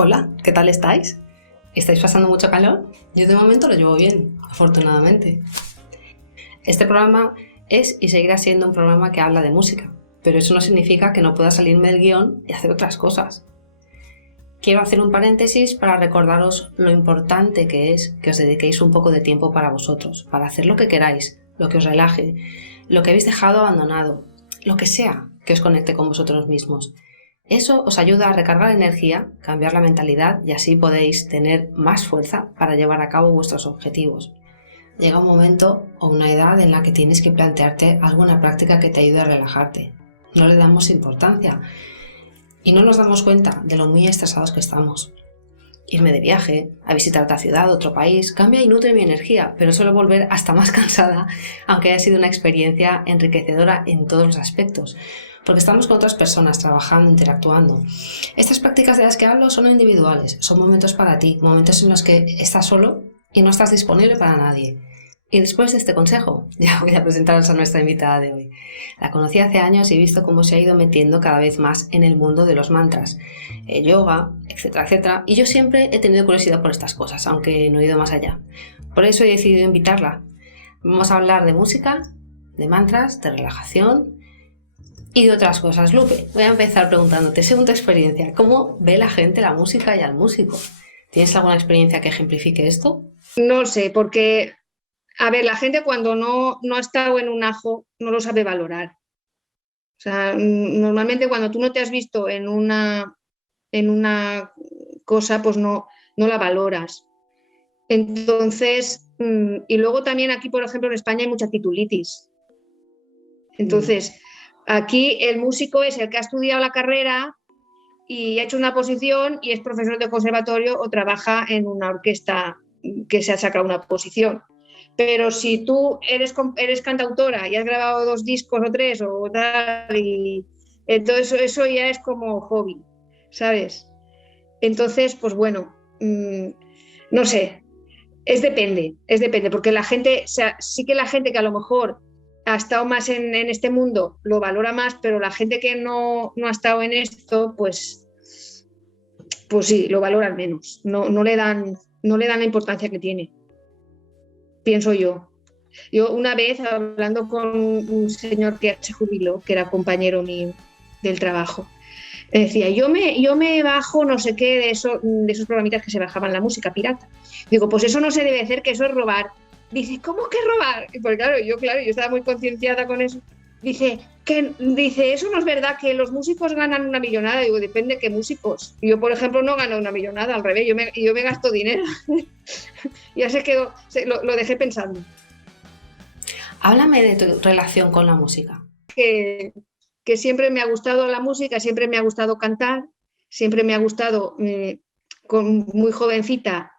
Hola, ¿qué tal estáis? ¿Estáis pasando mucho calor? Yo de momento lo llevo bien, afortunadamente. Este programa es y seguirá siendo un programa que habla de música, pero eso no significa que no pueda salirme del guión y hacer otras cosas. Quiero hacer un paréntesis para recordaros lo importante que es que os dediquéis un poco de tiempo para vosotros, para hacer lo que queráis, lo que os relaje, lo que habéis dejado abandonado, lo que sea que os conecte con vosotros mismos. Eso os ayuda a recargar energía, cambiar la mentalidad y así podéis tener más fuerza para llevar a cabo vuestros objetivos. Llega un momento o una edad en la que tienes que plantearte alguna práctica que te ayude a relajarte. No le damos importancia y no nos damos cuenta de lo muy estresados que estamos. Irme de viaje, a visitar otra ciudad, otro país, cambia y nutre mi energía, pero suelo volver hasta más cansada, aunque haya sido una experiencia enriquecedora en todos los aspectos, porque estamos con otras personas trabajando, interactuando. Estas prácticas de las que hablo son individuales, son momentos para ti, momentos en los que estás solo y no estás disponible para nadie. Y después de este consejo, ya voy a presentaros a nuestra invitada de hoy. La conocí hace años y he visto cómo se ha ido metiendo cada vez más en el mundo de los mantras, yoga, etcétera, etcétera. Y yo siempre he tenido curiosidad por estas cosas, aunque no he ido más allá. Por eso he decidido invitarla. Vamos a hablar de música, de mantras, de relajación y de otras cosas. Lupe, voy a empezar preguntándote, según tu experiencia, ¿cómo ve la gente la música y al músico? ¿Tienes alguna experiencia que ejemplifique esto? No sé, porque, a ver, la gente cuando no ha estado en un ajo no lo sabe valorar. O sea, normalmente cuando tú no te has visto en una cosa, pues no la valoras. Entonces, y luego también aquí, por ejemplo, en España hay mucha titulitis. Entonces, aquí el músico es el que ha estudiado la carrera y ha hecho una posición y es profesor de conservatorio o trabaja en una orquesta que se ha sacado una posición. Pero si tú eres cantautora y has grabado 2 discos o 3 o tal, y entonces eso ya es como hobby, ¿sabes? Entonces, pues bueno, no sé, es depende, porque la gente, o sea, sí que la gente que a lo mejor ha estado más en este mundo lo valora más, pero la gente que no ha estado en esto, pues sí, lo valoran menos, no le dan la importancia que tiene, pienso yo. Yo una vez hablando con un señor que se jubiló, que era compañero mío del trabajo, decía, yo me bajo no sé qué de esos programitas que se bajaban la música pirata. Digo, pues eso no se debe hacer, que eso es robar. Dice, ¿cómo que robar? Y pues claro, yo estaba muy concienciada con eso. Dice, eso no es verdad, que los músicos ganan una millonada. Digo, depende de qué músicos. Yo, por ejemplo, no gano una millonada, al revés, yo me gasto dinero. Ya se quedó, lo dejé pensando. Háblame de tu relación con la música. Que siempre me ha gustado la música, siempre me ha gustado cantar, siempre me ha gustado, con muy jovencita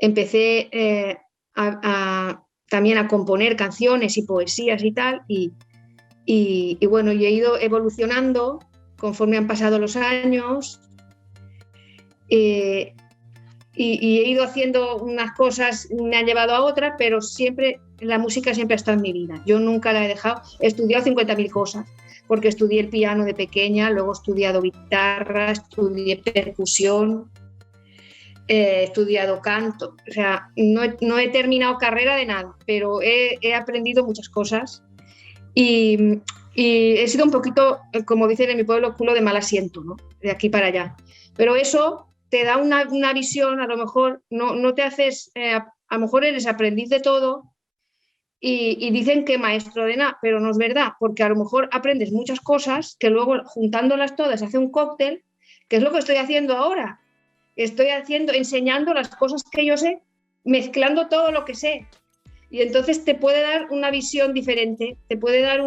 empecé también a componer canciones y poesías y tal, y bueno, y he ido evolucionando conforme han pasado los años, eh, y he ido haciendo unas cosas, me han llevado a otras, pero siempre, la música siempre ha estado en mi vida. Yo nunca la he dejado. He estudiado 50.000 cosas, porque estudié el piano de pequeña, luego he estudiado guitarra, estudié percusión, he estudiado canto. O sea, no he terminado carrera de nada, pero he aprendido muchas cosas y, y he sido un poquito, como dicen en mi pueblo, culo de mal asiento, ¿no? De aquí para allá. Pero eso te da una visión, a lo mejor no te haces, a lo mejor eres aprendiz de todo y dicen que maestro de nada, pero no es verdad, porque a lo mejor aprendes muchas cosas que luego juntándolas todas hace un cóctel, que es lo que estoy haciendo ahora. Enseñando las cosas que yo sé, mezclando todo lo que sé. Y entonces te puede dar una visión diferente, te puede dar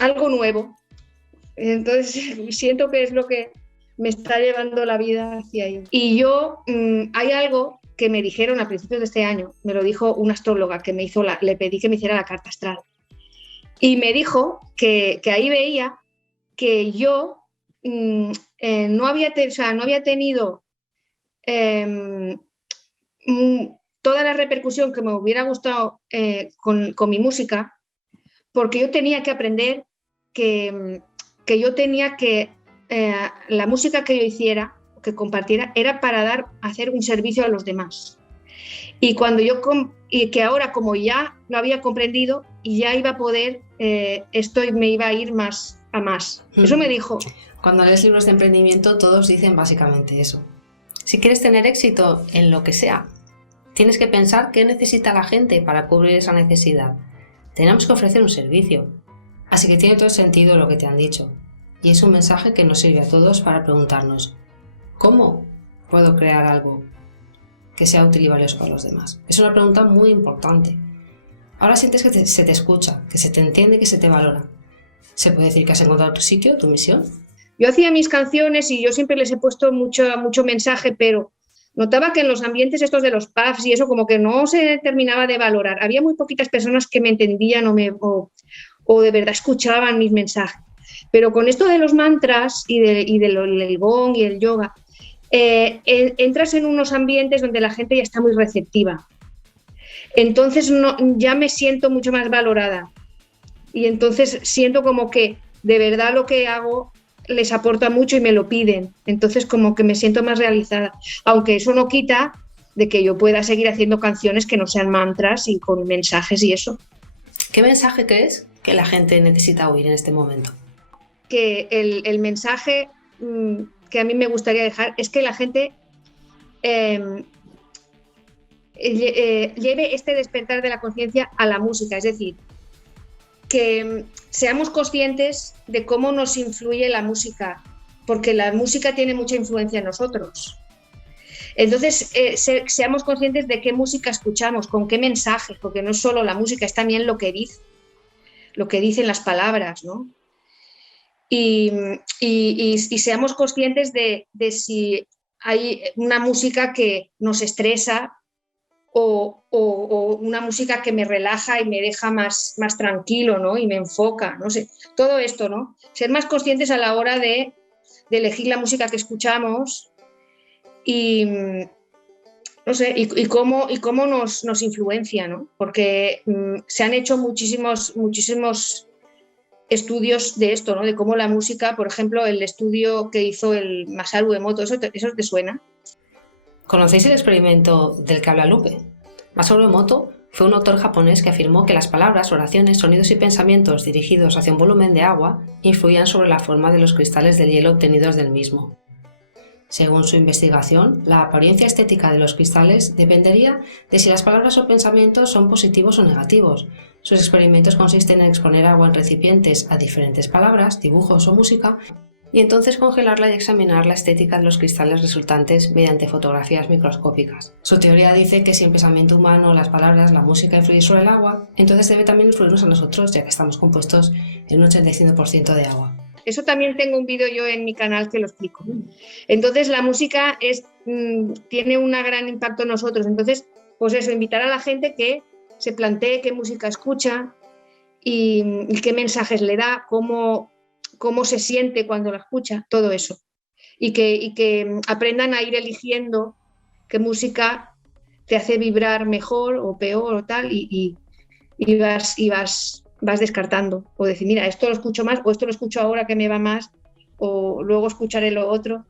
algo nuevo. Entonces siento que es lo que me está llevando la vida hacia ahí. Y yo, hay algo que me dijeron a principios de este año, me lo dijo una astróloga que le pedí que me hiciera la carta astral. Y me dijo que ahí veía que yo no había tenido eh, toda la repercusión que me hubiera gustado con mi música, porque yo tenía que aprender que yo tenía que, la música que yo hiciera, que compartiera era para hacer un servicio a los demás. Y cuando y que ahora, como ya lo había comprendido, y ya iba a poder, esto me iba a ir más a más. Eso me dijo. Cuando lees libros de emprendimiento, todos dicen básicamente eso. Si quieres tener éxito en lo que sea, tienes que pensar qué necesita la gente para cubrir esa necesidad. Tenemos que ofrecer un servicio. Así que tiene todo el sentido lo que te han dicho. Y es un mensaje que nos sirve a todos para preguntarnos, ¿cómo puedo crear algo que sea útil y valioso para los demás? Es una pregunta muy importante. Ahora sientes que se te escucha, que se te entiende, que se te valora. ¿Se puede decir que has encontrado tu sitio, tu misión? Yo hacía mis canciones y yo siempre les he puesto mucho mensaje, pero notaba que en los ambientes estos de los pubs y eso como que no se terminaba de valorar. Había muy poquitas personas que me entendían o de verdad escuchaban mis mensajes. Pero con esto de los mantras y del gong y el yoga, entras en unos ambientes donde la gente ya está muy receptiva. Entonces ya me siento mucho más valorada. Y entonces siento como que de verdad lo que hago les aporta mucho y me lo piden. Entonces como que me siento más realizada. Aunque eso no quita de que yo pueda seguir haciendo canciones que no sean mantras y con mensajes y eso. ¿Qué mensaje crees que la gente necesita oír en este momento? Que el mensaje que a mí me gustaría dejar es que la gente lleve este despertar de la conciencia a la música, es decir, que seamos conscientes de cómo nos influye la música, porque la música tiene mucha influencia en nosotros. Entonces, seamos conscientes de qué música escuchamos, con qué mensajes, porque no es solo la música, es también lo que dicen las palabras, ¿no? Y seamos conscientes de si hay una música que nos estresa o una música que me relaja y me deja más tranquilo, ¿no? Y me enfoca, no sé, todo esto, ¿no? Ser más conscientes a la hora de elegir la música que escuchamos y no sé, y cómo nos influencia, ¿no? Porque se han hecho muchísimos estudios de esto, ¿no? De cómo la música, por ejemplo, el estudio que hizo el Masaru Emoto, ¿eso te suena? ¿Conocéis el experimento del que habla Lupe? Masaru Emoto fue un autor japonés que afirmó que las palabras, oraciones, sonidos y pensamientos dirigidos hacia un volumen de agua influían sobre la forma de los cristales del hielo obtenidos del mismo. Según su investigación, la apariencia estética de los cristales dependería de si las palabras o pensamientos son positivos o negativos. Sus experimentos consisten en exponer agua en recipientes a diferentes palabras, dibujos o música, y entonces congelarla y examinar la estética de los cristales resultantes mediante fotografías microscópicas. Su teoría dice que si el pensamiento humano, las palabras, la música influyen sobre el agua, entonces debe también influirnos a nosotros, ya que estamos compuestos en un 85% de agua. Eso también tengo un vídeo yo en mi canal que lo explico. Entonces la música tiene un gran impacto en nosotros. Entonces, pues eso, invitar a la gente que se plantee qué música escucha y qué mensajes le da, cómo se siente cuando la escucha, todo eso. Y que aprendan a ir eligiendo qué música te hace vibrar mejor o peor o tal y vas descartando o decir, mira, esto lo escucho más o esto lo escucho ahora que me va más o luego escucharé lo otro,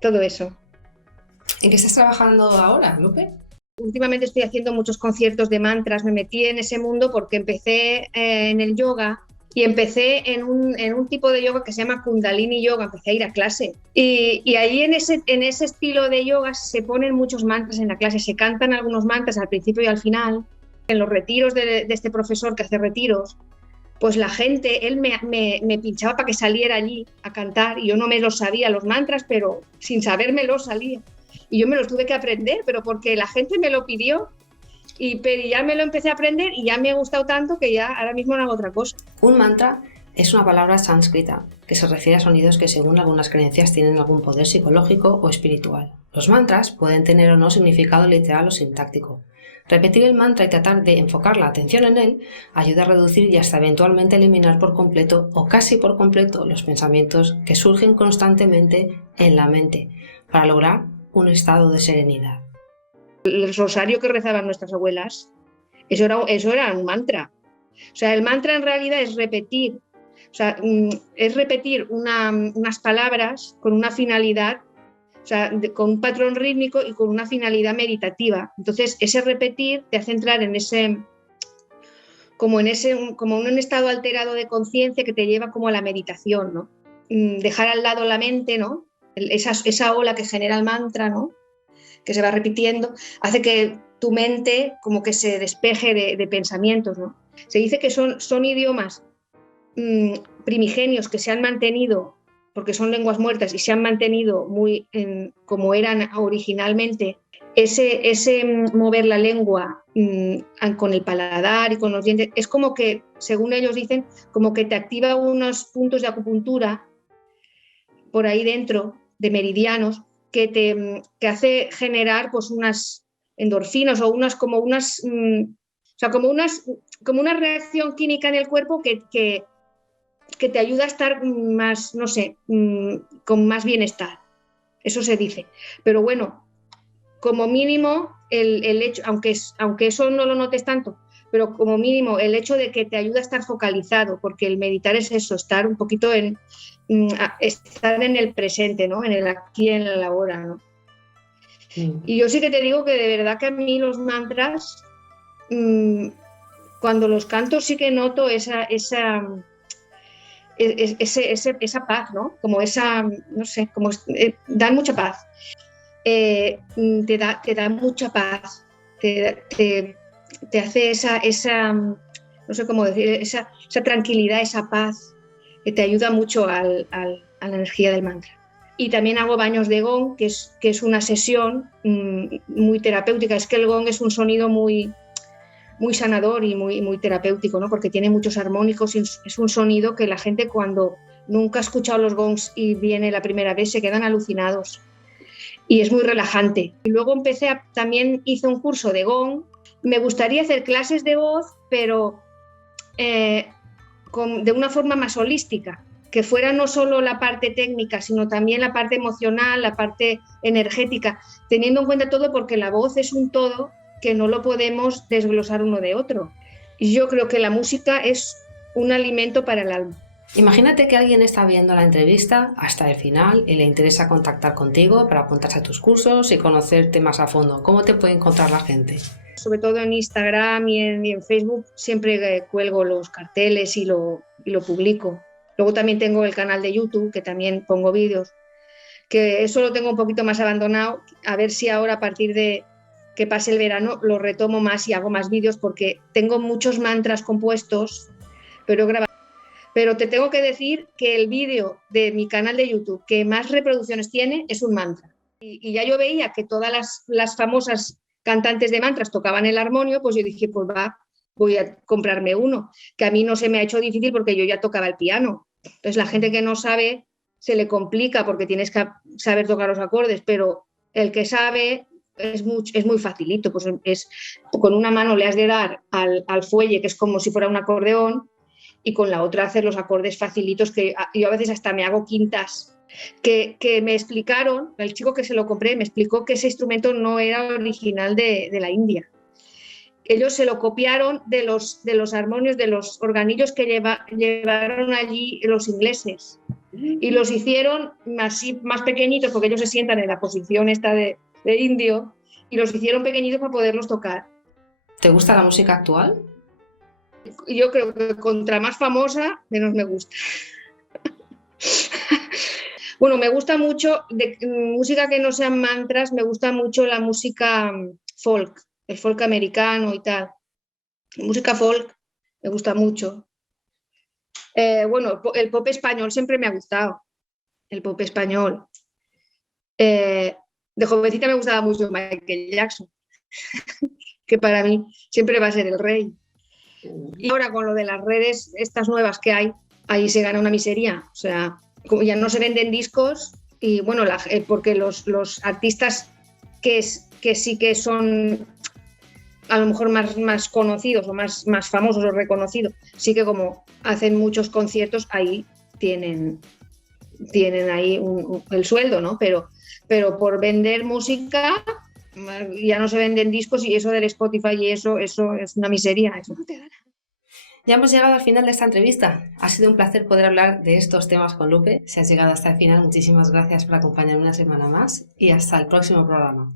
todo eso. ¿En qué estás trabajando ahora, Lupe? Últimamente estoy haciendo muchos conciertos de mantras, me metí en ese mundo porque empecé en el yoga y empecé en un tipo de yoga que se llama Kundalini Yoga, empecé a ir a clase y ahí en ese estilo de yoga se ponen muchos mantras en la clase, se cantan algunos mantras al principio y al final. En los retiros de este profesor que hace retiros, pues la gente, él me pinchaba para que saliera allí a cantar y yo no me los sabía los mantras, pero sin sabérmelos salía. Y yo me los tuve que aprender, pero porque la gente me lo pidió pero ya me lo empecé a aprender y ya me ha gustado tanto que ya ahora mismo no hago otra cosa. Un mantra es una palabra sánscrita que se refiere a sonidos que según algunas creencias tienen algún poder psicológico o espiritual. Los mantras pueden tener o no significado literal o sintáctico. Repetir el mantra y tratar de enfocar la atención en él ayuda a reducir y hasta eventualmente eliminar por completo o casi por completo los pensamientos que surgen constantemente en la mente para lograr un estado de serenidad. El rosario que rezaban nuestras abuelas, eso era un mantra. O sea, el mantra en realidad es repetir, unas palabras con una finalidad o sea, con un patrón rítmico y con una finalidad meditativa. Entonces, ese repetir te hace entrar en ese, como en un estado alterado de conciencia que te lleva como a la meditación, ¿no? Dejar al lado la mente, ¿no? Esa ola que genera el mantra, ¿no? Que se va repitiendo, hace que tu mente como que se despeje de pensamientos, ¿no? Se dice que son idiomas primigenios que se han mantenido, porque son lenguas muertas y se han mantenido muy como eran originalmente. Ese mover la lengua con el paladar y con los dientes, es como que, según ellos dicen, como que te activa unos puntos de acupuntura por ahí dentro, de meridianos, que hace generar pues unas endorfinas o como una reacción química en el cuerpo que te ayuda a estar más, no sé, con más bienestar. Eso se dice. Pero bueno, como mínimo, el hecho, aunque eso no lo notes tanto, pero como mínimo el hecho de que te ayuda a estar focalizado, porque el meditar es eso, estar un poquito estar en el presente, ¿no? En el aquí y en el ahora, ¿no? Y yo sí que te digo que de verdad que a mí los mantras, cuando los canto sí que noto esa paz, ¿no? Como no sé, como dan mucha paz. Te da mucha paz, te hace no sé cómo decir, esa tranquilidad, esa paz, que te ayuda mucho a la energía del mantra. Y también hago baños de gong, que es una sesión muy terapéutica. Es que el gong es un sonido muy, muy sanador y muy terapéutico, ¿no? Porque tiene muchos armónicos y es un sonido que la gente, cuando nunca ha escuchado los gongs y viene la primera vez, se quedan alucinados. Y es muy relajante. Y luego también hice un curso de gong. Me gustaría hacer clases de voz, pero de una forma más holística, que fuera no solo la parte técnica, sino también la parte emocional, la parte energética, teniendo en cuenta todo, porque la voz es un todo que no lo podemos desglosar uno de otro. Y yo creo que la música es un alimento para el alma. Imagínate que alguien está viendo la entrevista hasta el final y le interesa contactar contigo para apuntarse a tus cursos y conocerte más a fondo. ¿Cómo te puede encontrar la gente? Sobre todo en Instagram y en Facebook siempre cuelgo los carteles y lo publico. Luego también tengo el canal de YouTube, que también pongo vídeos, que eso lo tengo un poquito más abandonado, a ver si ahora, a partir de que pase el verano, lo retomo más y hago más vídeos, porque tengo muchos mantras compuestos, pero te tengo que decir que el vídeo de mi canal de YouTube que más reproducciones tiene es un mantra. Y ya yo veía que todas las famosas cantantes de mantras tocaban el armonio, pues yo dije, pues voy a comprarme uno, que a mí no se me ha hecho difícil porque yo ya tocaba el piano. Entonces la gente que no sabe se le complica porque tienes que saber tocar los acordes, pero el que sabe es muy facilito. Pues con una mano le has de dar al fuelle, que es como si fuera un acordeón, y con la otra hacer los acordes facilitos, que yo a veces hasta me hago quintas. Que me explicaron, el chico que se lo compré me explicó que ese instrumento no era original de la India. Ellos se lo copiaron de los armonios, de los organillos que llevaron allí los ingleses, y los hicieron así más pequeñitos, porque ellos se sientan en la posición esta de indio, y los hicieron pequeñitos para poderlos tocar. ¿Te gusta la música actual? Yo creo que contra más famosa, menos me gusta. Bueno, me gusta mucho, de música que no sean mantras, me gusta mucho la música folk, el folk americano y tal. Música folk me gusta mucho. Bueno, el pop español siempre me ha gustado, el pop español. De jovencita me gustaba mucho Michael Jackson, que para mí siempre va a ser el rey. Y ahora con lo de las redes, estas nuevas que hay, ahí se gana una miseria. O sea, como ya no se venden discos, y bueno, porque los artistas que sí que son a lo mejor más conocidos o más famosos o reconocidos, sí que como hacen muchos conciertos, ahí tienen ahí el sueldo, ¿no? Pero por vender música ya no se venden discos, y eso del Spotify y eso es una miseria, eso no te da nada. Ya hemos llegado al final de esta entrevista. Ha sido un placer poder hablar de estos temas con Lupe. Si has llegado hasta el final, muchísimas gracias por acompañarme una semana más y hasta el próximo programa.